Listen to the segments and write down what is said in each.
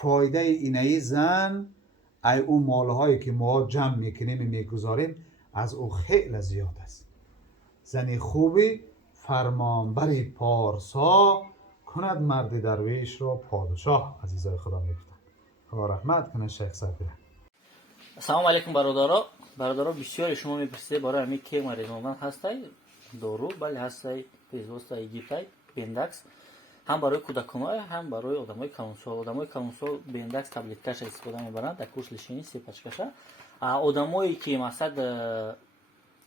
فایده اینه زن ای اون مالهایی که ما جمع میکنیم میگذاریم از او خیلی زیاد است. زنی خوبی فرمانبری پارسا کند مرد درویش را پادشاه. عزیزای خدا میگفتن. خدا رحمت کنه شیخ سعدی. السلام علیکم برادرها بسیار شما میپرسید برای همین که مریضان هستای دارو بله هستای پیزوست ایگیپای بندکس هم برای کودکان هم برای آدمای کلانسال بندکس تبلیت کش استفاده میبرند در کورس لشینی سپاش کشه. آدمایی که مثلا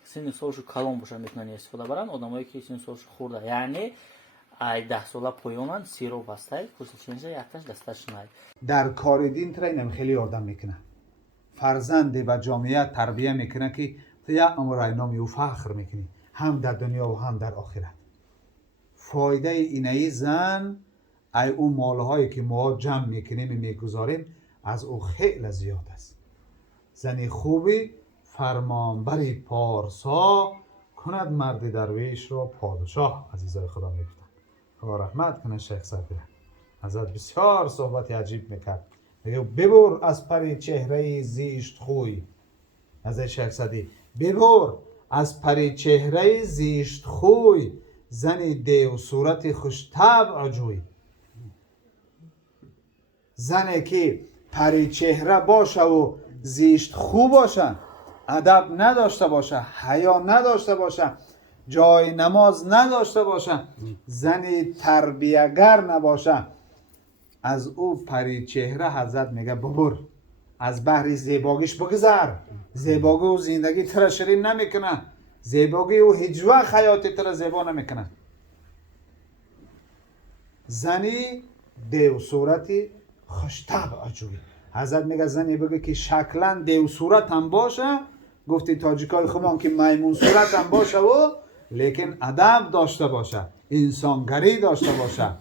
سن سالشو کلان باشن میتونن استفاده برن. آدمایی که سن سالشو خورده یعنی 10 ساله پایانن سیرو بسته کورس لشینی یکتاش دستش نای در کار دین ترینم خیلی یاردم میکنه. فرزند و جامعه تربیه میکنه که تو یک عمر اینامی و فخر میکنی هم در دنیا و هم در آخرت. فایده اینه زن ای اون مالهایی که ما جمع میکنیم میگذاریم از او خیلی زیاد است. زنی خوبی فرمانبری پارسا کند مرد درویش را پادشاه. عزیزای خدا میگفتن. خدا رحمت کنه شیخ سعدی. ازت بسیار صحبت عجیب میکرد. میگه ببر از پری چهره زیشت خوی. از شیخ سعدی ببر از پری چهره زیشت خوی زنی دیو صورت خوش طبع جوی. زنی که پری چهره باشه و زیشت خوب باشه، ادب نداشته باشه، حیا نداشته باشه، جای نماز نداشته باشه، زنی تربیه‌گر نباشه، از او پری چهره حضرت میگه ببر از بحر زیباگیش بگذر. زیباگی و زندگی تر شیرین نمیکنه. زیباگی و هیچ وقت حیات تر زیبا نمیکنه. زنی دیو صورتی خوش طبع جوی. حضرت میگه زنی بگه که شکلا دیو صورت هم باشه، گفتی تاجیکای خودمان که میمون صورت هم باشه و لیکن ادب داشته باشه، انسانگری داشته باشه.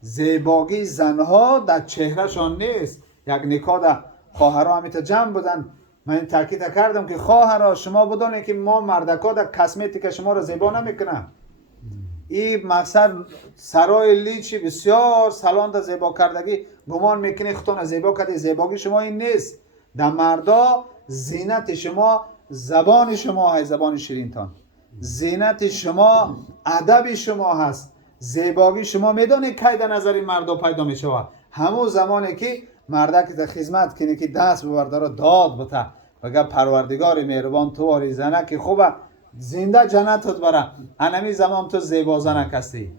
زیباگی زنها در چهرهشان نیست. یک نکاح خواهرها همیتا جمع بودن. من این تاکید کردم که خواهرها شما بدونید که ما مردکا در کسمتیک شما را زیبا نمیکنه. این مقصد سرای لیچی بسیار سالان در زیبا کردگی گمان میکنه خودتون زیبا کردی. زیباگی شما این نیست. در مردا زینت شما زبان شما هست، زبان شیرینتان. زینت شما ادب شما هست. زیباگی شما میدونید کی در نظر مردا پیدا میشود؟ همون زمانی که مردا که در خدمت کنه که دست ببرده را داد بته بگه پروردگار مهربان تو واری زنه که خوبه زنده جنتت بره. انمی زمان تو زیبا زنک هستی.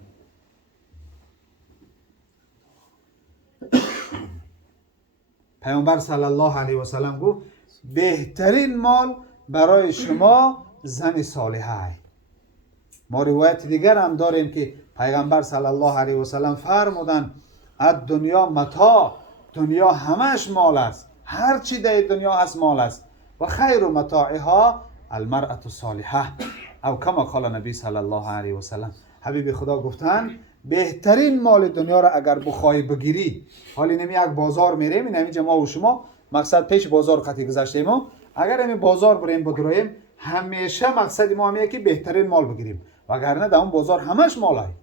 پیامبر صلی الله علیه و سلم گفت بهترین مال برای شما زن صالحه. ما روایت دیگر هم داریم که پیغمبر صلی الله علیه و سلم فرمودن اد دنیا متاع، دنیا همش مال است، هر چی در دنیا هست مال است و خیر متاعها المرأة الصالحه او کما قال نبی صلی الله علیه و سلم. حبیب خدا گفتن بهترین مال دنیا را اگر بخوای بگیری، حالی نمی یک بازار میریم، این همینجا ما و شما مقصد پیش بازار خطی گذاشتیم و اگر همین بازار بریم بدرویم همیشه مقصد ما همیه که بهترین مال بگیریم وگرنه در اون بازار همش مال هست.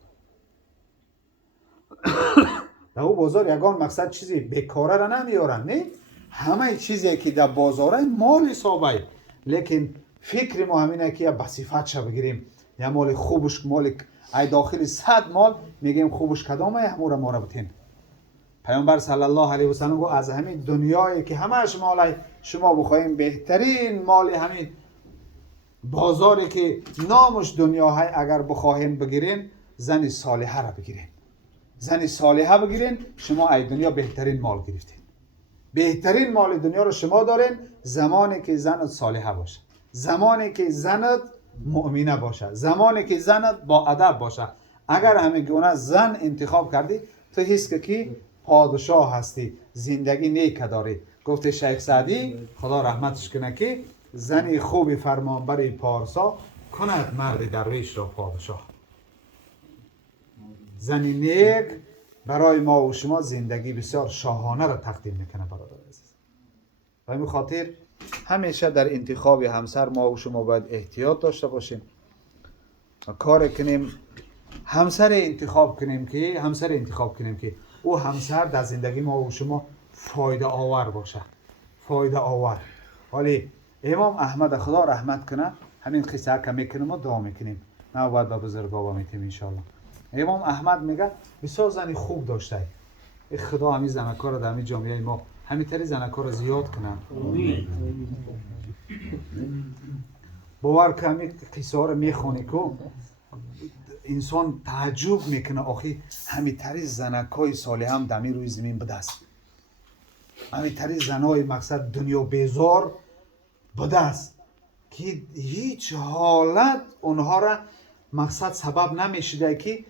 در اون بازار یگان مقصد چیزی بیکاره را نمیارن، نه؟ همه چیزی که در بازاره مال حسابه. لیکن فکر ما همینه که بصفت شو بگیریم یا مال خوبش، مال ای داخل 100 مال میگیم خوبش کدامه همون را ما را بتین. پیامبر صلی الله علیه و سلم گفت از همین دنیایی که همش مال شما بخوایم بهترین مال همین بازاری که نامش دنیاهای اگر بخواهیم بگیرین زن صالحه را بگیرین. زن صالحه بگیرین شما ای دنیا بهترین مال گرفتین. بهترین مال دنیا رو شما دارین زمانی که زنت صالحه باشه، زمانی که زنت مؤمنه باشه، زمانی که زنت با ادب باشه. اگر همین گونه زن انتخاب کردی تو حس که پادشاه هستی، زندگی نیک داری. گفت شیخ سعدی خدا رحمتش کنه که زنی خوبی فرمانبری پارسا کند مرد درویش را پادشاه. زنی نیک برای ما و شما زندگی بسیار شاهانه را تقدیم میکنه برادر عزیز. و این خاطر همیشه در انتخاب همسر ما و شما باید احتیاط داشته باشیم و کار کنیم همسر انتخاب کنیم که او همسر در زندگی ما و شما فایده آور باشه، فایده آور. ولی امام احمد خدا رحمت کنه، همین قصه که میکنیم و دعا میکنیم، نه باید به بزرگا میتیم انشالله. امام احمد میگه بسیار زنی خوب داشته، خدا همین زنکار در همین جامعه ما همینطوری زنکار رو زیاد کنن. باور که همین قصه ها رو میخونی که انسان تعجب میکنه، آخی همینطوری زنکای صالح هم دمی روی زمین بوده است، همینطوری زنای مقصد دنیا بیزار بوده است که هیچ حالت اونها را مقصد سبب نمیشده که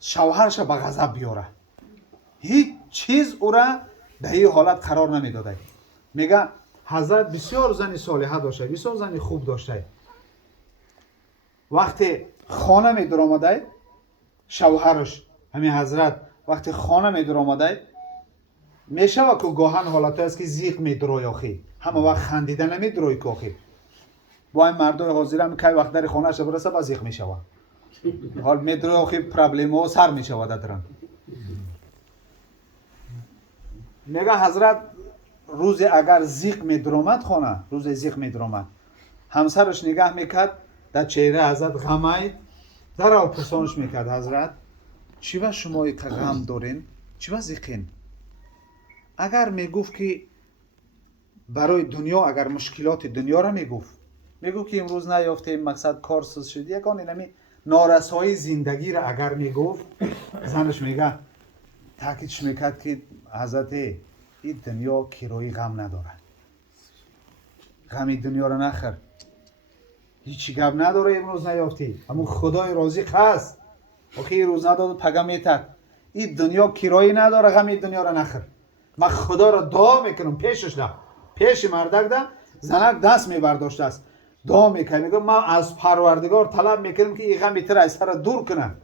شوهرش به غضب بیاره، هیچ چیز او را در این حالت قرار نمیداده. میگه حضرت بسیار زنی صالحه داشته، بسیار زنی خوب داشته. وقتی خانه می در آمده شوهرش، همین حضرت وقتی خانه می در آمده میشوه که گاهن حالت است که زیق می دروی آخی، همه وقت خندیده نمی دروی که آخی با این مردای حاضر هم که وقت در خانه شو برسه با زیق می شوه، حال می دروی آخی پرابلم ها سر می شوه درن. میگه حضرت روز اگر زیق می درآمد خانه، روز زیق می درآمد همسرش نگاه میکرد در چهره حضرت غمی در آن پرسانش میکرد حضرت چی با شما که غم دارین، چی با زیقین؟ اگر میگفت که برای دنیا، اگر مشکلات دنیا را میگفت که امروز نیافتیم مقصد کار سوز شد، یکان اینمی نارسایی زندگی را اگر میگفت، زنش میگه تاکیدش میکرد که حضرت این دنیا کرایی غم نداره، غمی دنیا را نخر، هیچی گپ نداره امروز نیافتی، اما خدای رازق هست، آخی روز نداد پگه میتر، این دنیا کرایی نداره، غم این دنیا را نخر. من خدا را دعا میکنم پیشش ده، پیش مردک ده زنک دست میبرداشته است، دعا میکنم میگم من از پروردگار طلب میکنم که این غم تر از سر دور کنه.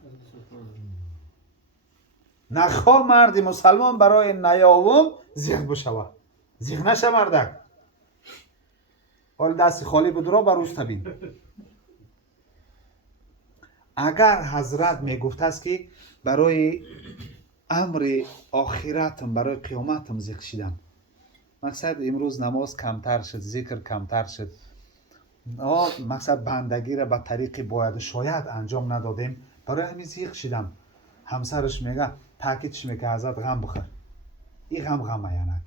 نخواه مردی مسلمان برای نیاوم زیغ بشوه، زیغ نشه مردک، حال دست خالی بدرا بروش تبین. اگر حضرت میگفت است که برای امر آخرتم، برای قیامتم زیغ شدم، مقصد امروز نماز کمتر شد، ذکر کمتر شد، مقصد بندگی را به طریق باید شاید انجام ندادیم، برای همین زیغ شدم. همسرش میگه تاکیدش میگه حضرت غم بخور، این غم ینک،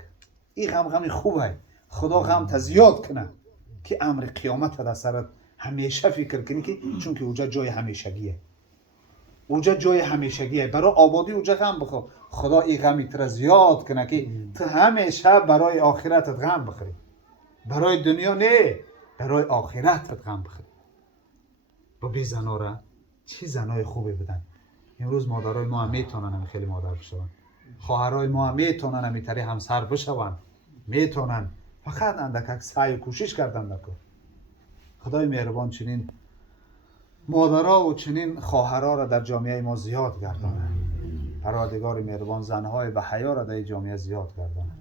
این غم خوبه، خدا غم تا زیاد کنه که امر قیامت در سرت همیشه فکر کنی که چون که اوجا جای همیشگیه، اوجا جای همیشگیه، برای آبادی اوجا غم بخور، خدا این غمی تر زیاد کنه که تو همیشه برای آخرتت غم بخوری، برای دنیا نه، برای آخرتت غم بخوری. ببین زنا را چه زنای خوبی بدن. امروز مادرای ما هم میتونن خیلی مادر بشون، خواهرای ما هم میتونن میتری همسر بشون، میتونن، فقط اندک سعی و کوشش کردن نکن. خدای مهربان چنین مادرها و چنین خواهرها را در جامعه ما زیاد گردانه. پروردگار مهربان زنهای به حیا را در جامعه زیاد گردانه.